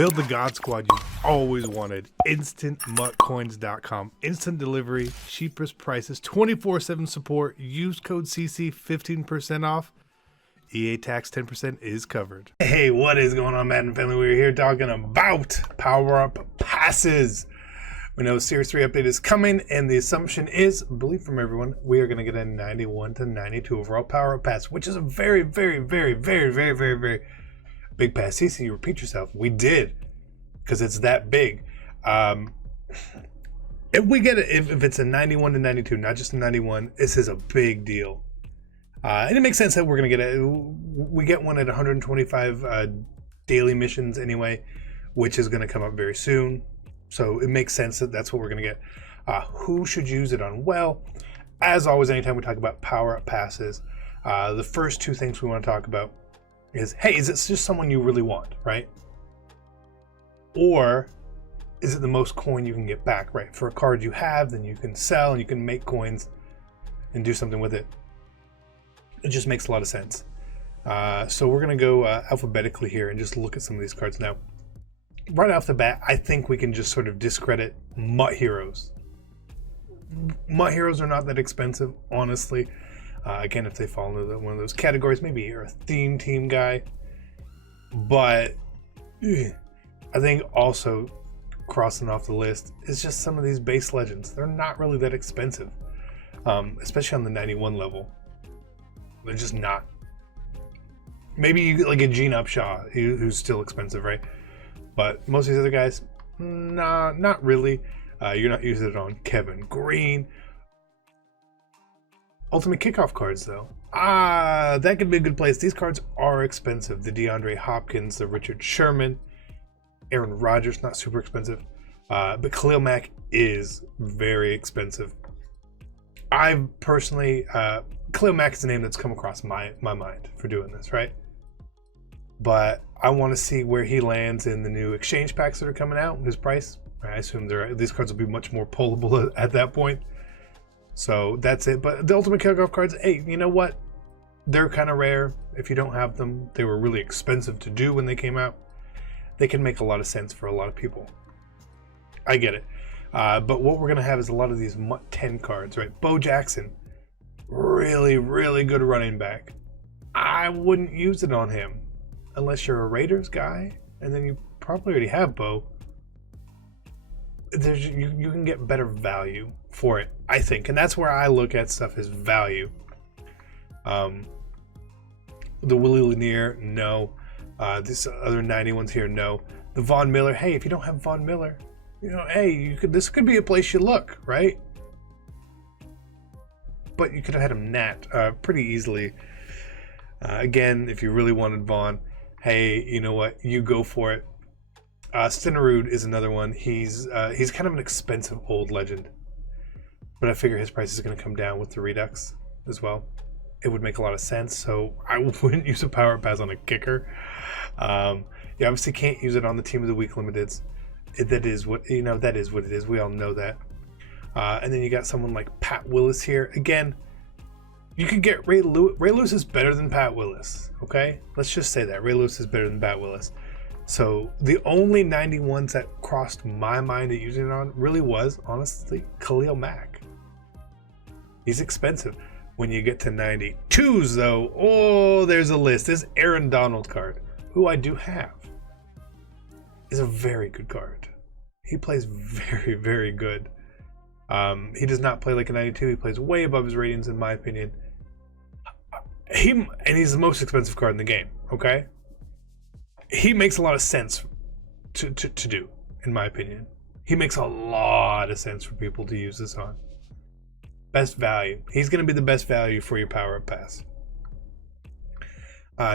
Build the God Squad you've always wanted. InstantMuttCoins.com. Instant delivery, cheapest prices, 24/7 support. Use code CC 15% off. EA tax 10% is covered. Hey, what is going on, Madden family? We're here talking about power-up passes. We know Series 3 update is coming, and the assumption is, I believe from everyone, we are going to get a 91 to 92 overall power-up pass, which is a very big pass. CC, you repeat yourself. We did, because it's that big. If we get it, if it's a 91 to 92, not just a 91, this is a big deal. And it makes sense that we're going to get it. We get one at 125 daily missions anyway, which is going to come up very soon. So it makes sense that that's what we're going to get. Who should use it on? Well, as always, anytime we talk about power-up passes, the first two things we want to talk about is, hey, is it just someone you really want, right? Or is it the most coin you can get back, right? For a card you have, then you can sell and you can make coins and do something with it. It just makes a lot of sense. So we're going to go alphabetically here and just look at some of these cards now. Right off the bat, I think we can just sort of discredit Mutt Heroes. Mutt Heroes are not that expensive, honestly. Again, if they fall into one of those categories, maybe you're a theme team guy. But I think also crossing off the list is just some of these base legends. They're not really that expensive, especially on the 91 level. They're just not. Maybe you get like a Gene Upshaw, who's still expensive, right? But most of these other guys, nah, not really. You're not using it on Kevin Green. Ultimate Kickoff cards, though. That could be a good place. These cards are expensive. The DeAndre Hopkins, the Richard Sherman, Aaron Rodgers, not super expensive. But Khalil Mack is very expensive. I personally, Khalil Mack is a name that's come across my mind for doing this, right? But I want to see where he lands in the new exchange packs that are coming out, his price. I assume these cards will be much more pullable at that point. So that's it. But the Ultimate Kickoff cards, hey, you know what? They're kind of rare. If you don't have them, they were really expensive to do when they came out. They can make a lot of sense for a lot of people. I get it. But what we're going to have is a lot of these Mutt 10 cards, right? Bo Jackson, really good running back. I wouldn't use it on him unless you're a Raiders guy, and then you probably already have Bo. You can get better value for it, I think, and that's where I look at stuff as value. The Willie Lanier, no. These other 91s here, no. The Von Miller, hey, if you don't have Von Miller, you know, hey, this could be a place you look, right? But you could have had him Nat pretty easily. Again, if you really wanted Von, hey, you know what? You go for it. Stenerud is another one. He's kind of an expensive old legend, but I figure his price is going to come down with the Redux as well. It would make a lot of sense, so I wouldn't use a power pass on a kicker. You obviously can't use it on the Team of the Week limiteds. That is what it is. We all know that. And then you got someone like Pat Willis here. Again, you could get Ray Lewis. Ray Lewis is better than Pat Willis. Okay, let's just say that Ray Lewis is better than Pat Willis. So the only 91s that crossed my mind at using it on really was, honestly, Khalil Mack. He's expensive. When you get to 92s, though, oh, there's a list. This Aaron Donald card, who I do have, is a very good card. He plays very good. He does not play like a 92. He plays way above his ratings, in my opinion. And he's the most expensive card in the game, okay? He makes a lot of sense to do, in my opinion. He makes a lot of sense for people to use this on. Best value. He's going to be the best value for your power-up pass.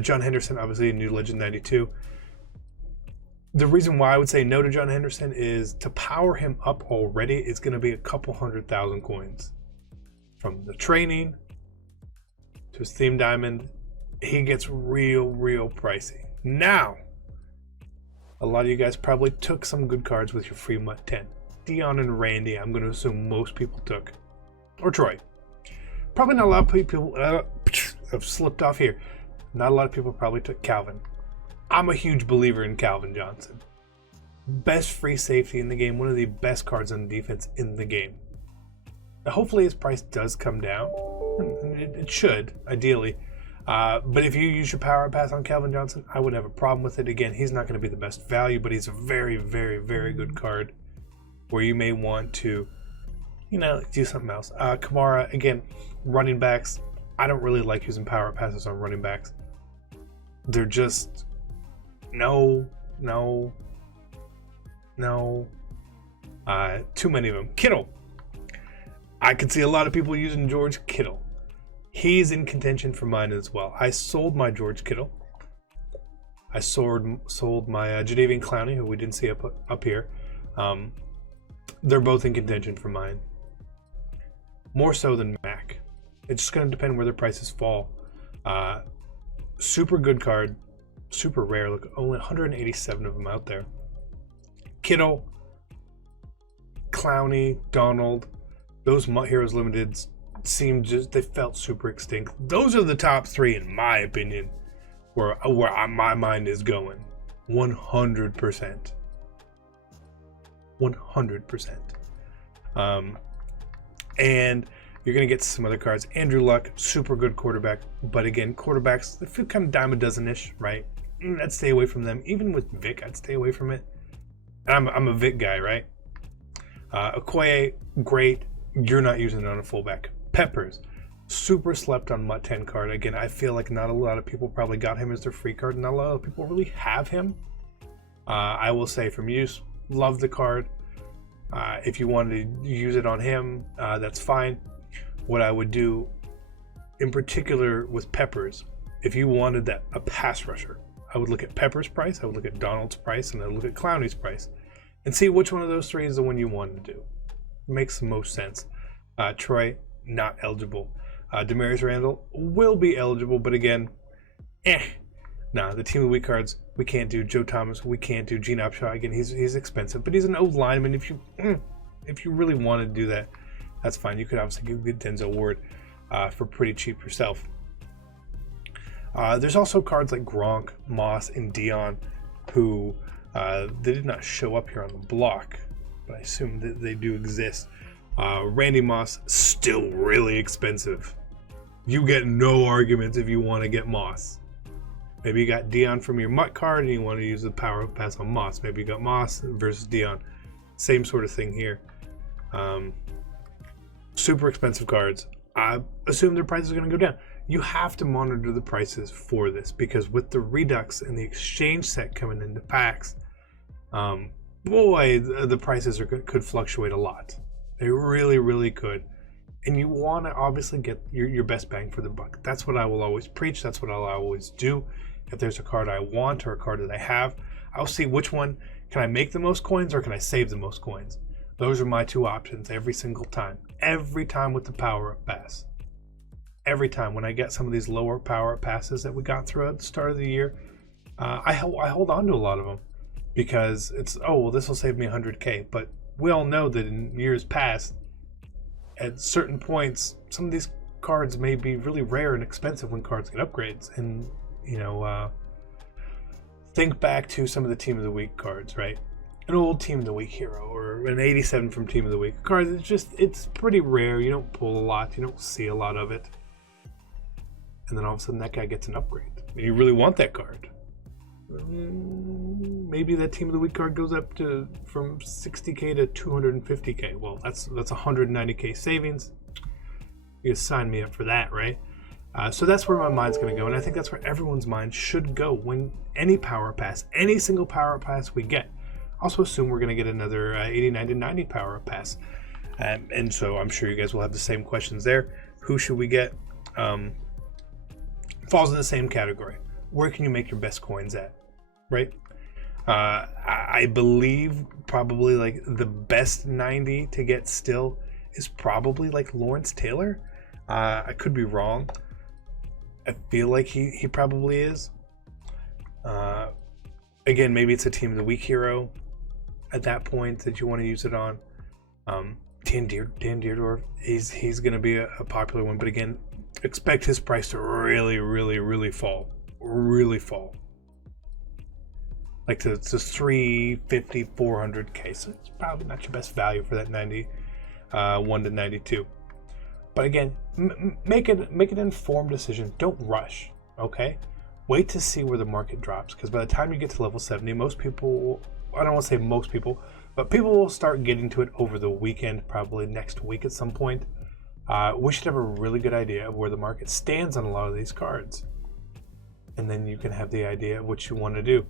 John Henderson, obviously a new Legend 92. The reason why I would say no to John Henderson is to power him up already, it's going to be a couple 100,000 coins. From the training to his theme diamond, he gets real pricey. Now, a lot of you guys probably took some good cards with your free Mutt 10. Dion and Randy, I'm going to assume most people took. Or Troy. Probably not a lot of people have slipped off here. Not a lot of people probably took Calvin. I'm a huge believer in Calvin Johnson. Best free safety in the game, one of the best cards on defense in the game. Hopefully his price does come down. It should, ideally. But if you use your power pass on Calvin Johnson, I wouldn't have a problem with it. Again, he's not going to be the best value, but he's a very, very, very good card where you may want to, do something else. Kamara, again, running backs. I don't really like using power passes on running backs. They're just no. Too many of them. Kittle. I could see a lot of people using George Kittle. He's in contention for mine as well. I sold my George Kittle. I sold my Jadeveon Clowney, who we didn't see up here. They're both in contention for mine. More so than Mac. It's just going to depend where their prices fall. Super good card. Super rare. Look, only 187 of them out there. Kittle, Clowney, Donald, those MUT Heroes Limiteds they felt super extinct. Those are the top three, in my opinion, where my mind is going. 100%. 100%. And you're going to get some other cards. Andrew Luck, super good quarterback. But again, quarterbacks, they feel kind of dime a dozen-ish, right? I'd stay away from them. Even with Vic, I'd stay away from it. I'm a Vic guy, right? Okoye, great. You're not using it on a fullback. Peppers, super slept on MUT 10 card. Again, I feel like not a lot of people probably got him as their free card. Not a lot of people really have him. I will say from use, love the card. If you wanted to use it on him, that's fine. What I would do, in particular with Peppers, if you wanted a pass rusher, I would look at Peppers' price, I would look at Donald's price, and I would look at Clowney's price, and see which one of those three is the one you want to do. Makes the most sense. Troy, not eligible. Demarius Randall will be eligible, but again, Nah, the Team of the Week cards, we can't do. Joe Thomas, we can't do. Gene Upshaw, again, he's expensive, but he's an old lineman. If you really want to do that, that's fine. You could obviously get Denzel Ward for pretty cheap yourself. There's also cards like Gronk, Moss, and Dion, who they did not show up here on the block, but I assume that they do exist. Randy Moss, still really expensive. You get no arguments if you want to get Moss. Maybe you got Dion from your MUT card and you want to use the power pass on Moss. Maybe you got Moss versus Dion. Same sort of thing here. Super expensive cards. I assume their prices are going to go down. You have to monitor the prices for this, because with the Redux and the exchange set coming into packs, boy, the prices could fluctuate a lot. They really, really could. And you want to obviously get your best bang for the buck. That's what I will always preach. That's what I'll always do. If there's a card I want or a card that I have, I'll see which one, can I make the most coins or can I save the most coins? Those are my two options every single time. Every time with the power up pass. Every time when I get some of these lower power up passes that we got throughout the start of the year, I hold on to a lot of them because it's, oh, well, this will save me 100K. But we all know that in years past, at certain points, some of these cards may be really rare and expensive when cards get upgrades. And, think back to some of the Team of the Week cards, right? An old Team of the Week hero or an 87 from Team of the Week card. It's pretty rare. You don't pull a lot. You don't see a lot of it. And then all of a sudden that guy gets an upgrade. And you really want that card. Maybe that Team of the Week card goes up to from 60K to 250K. Well, that's 190K savings. You sign me up for that, right? So that's where my mind's going to go, and I think that's where everyone's mind should go when any power pass, any single power pass we get. Also assume we're going to get another 89 to 90 power pass, and so I'm sure you guys will have the same questions there. Who should we get? Falls in the same category. Where can you make your best coins at, right? I believe probably like the best 90 to get still is probably like Lawrence Taylor. I could be wrong. I feel like he probably is. Again, maybe it's a Team of the Week hero at that point that you want to use it on. Dan Deerdorf, he's going to be a popular one, but again, expect his price to really, really, really fall. Really fall. like to 350, 400K. So it's probably not your best value for that 91 to 92. But again, make an informed decision. Don't rush. Okay, wait to see where the market drops, because by the time you get to level 70, most people, I don't want to say most people, but people will start getting to it over the weekend, probably next week at some point. We should have a really good idea of where the market stands on a lot of these cards, and then you can have the idea of what you want to do.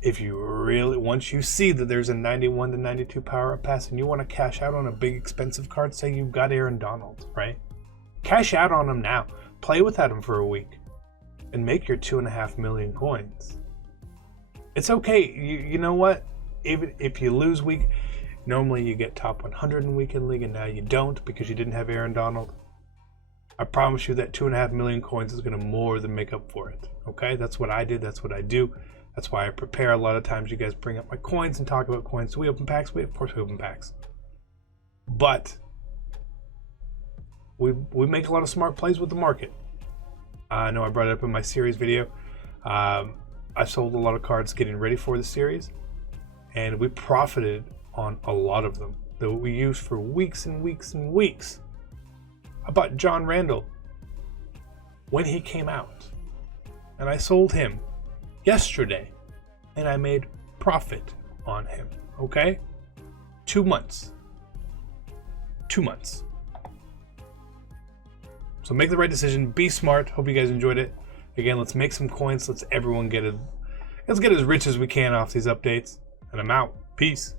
If you really, once you see that there's a 91 to 92 power up pass and you want to cash out on a big expensive card, say you've got Aaron Donald, right? Cash out on him now. Play without him for a week and make your 2.5 million coins. It's okay. You know what? Even if you lose week, normally you get top 100 in weekend league, and now you don't because you didn't have Aaron Donald. I promise you that 2.5 million coins is going to more than make up for it. Okay, that's what I did. That's what I do. That's why I prepare. A lot of times you guys bring up my coins and talk about coins. Do we open packs? Of course we open packs. But we make a lot of smart plays with the market. I know I brought it up in my series video. I sold a lot of cards getting ready for the series, and we profited on a lot of them that we used for weeks and weeks and weeks. I bought John Randall when he came out, and I sold him yesterday, and I made profit on him. Okay, 2 months. 2 months. So make the right decision. Be smart. Hope you guys enjoyed it. Again, let's make some coins. Let's everyone get as rich as we can off these updates. And I'm out. Peace.